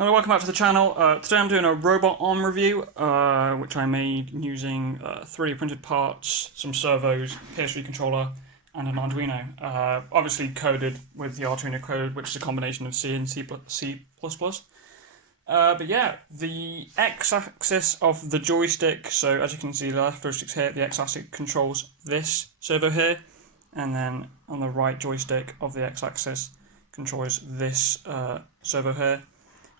Hello, welcome back to the channel. Today I'm doing a robot arm review, which I made using 3D printed parts, some servos, PS3 controller, and an Arduino. Obviously coded with the Arduino code, which is a combination of C and C++. But yeah, the x-axis of the joystick, so as you can see the left joystick's here, the x-axis controls this servo here, and then on the right joystick of the x-axis controls this servo here.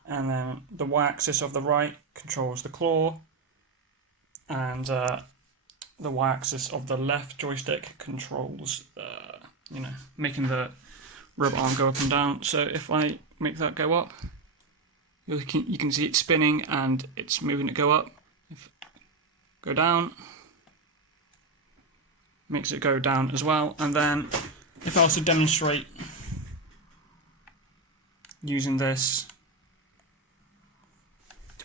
And then the y-axis of the right controls the claw, and the y-axis of the left joystick controls, making the robot arm go up and down. So if I make that go up, you can see it spinning and it's moving it go up. Go down, makes it go down as well. And then if I was to demonstrate using this,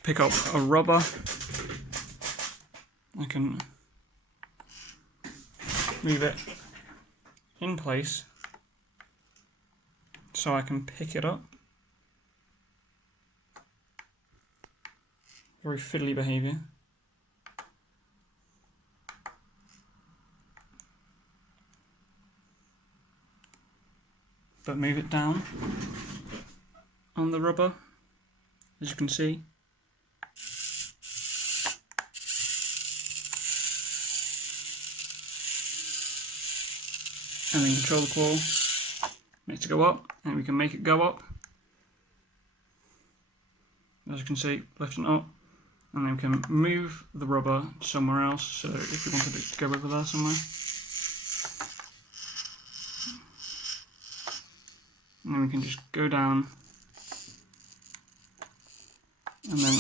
pick up a rubber, I can move it in place so I can pick it up. Very fiddly behaviour. But move it down on the rubber, as you can see. And then control the claw, make it go up, and we can make it go up. As you can see, lifting up, and then we can move the rubber somewhere else. So if we wanted it to go over there somewhere, and then we can just go down, and then